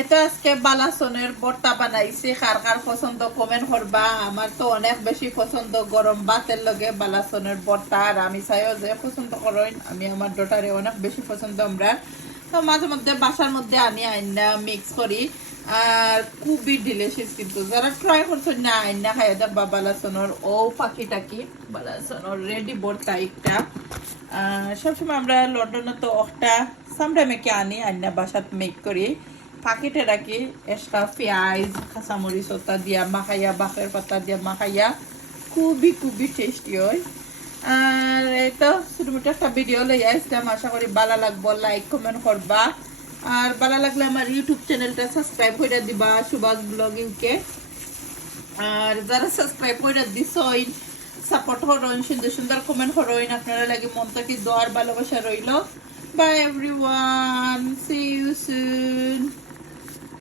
এটা আজকে বালাসনের ভর্তা বানাইছি, কার কার পছন্দ কমেন্ট করবা। আমার তো অনেক বেশি পছন্দ গরম ভাতের লগে বালাসনের ভর্তা, আর আমি চাইও যে পছন্দ করেন, আমি আমার ডটারে অনেক বেশি পছন্দ। আমরা তো মাঝে মধ্যে বাসার মধ্যে আনি আইনা মিক্স করি, আর খুবই ডিলিশিয়াস। কিন্তু যারা ট্রাই করছেন না আইনা খাইয়া দেখবা বালাসনের ও পাখি টাকি বালাসনের রেডি ভর্তা একটা। সবসময় আমরা লন্ডনে তো একটা সামটা মেকে আনি আইনা বাসাত মেক করি, পাকেটে রাখি এক্সট্রা পেঁয়াজ কাঁচামরিচ ওটা দিয়া মাখাইয়া বাঁকের পাতা দিয়া মাখাইয়া খুবই খুবই টেস্টি হয়। আর এই তো ছোটমোটো একটা ভিডিও লইয়া আসলাম, আশা করি ভালো লাগবো, লাইক কমেন্ট করবা। আর ভালো লাগলে আমার ইউটিউব চ্যানেলটা সাবস্ক্রাইব করে দিবা, সুভাষ ব্লগিংকে। আর যারা সাবস্ক্রাইব করে দিছই সাপোর্ট করুন, সুন্দর সুন্দর কমেন্ট করুন, আপনারা লাগে মন থেকে দোয়ার ভালোবাসা রইল। Bye everyone, see you soon.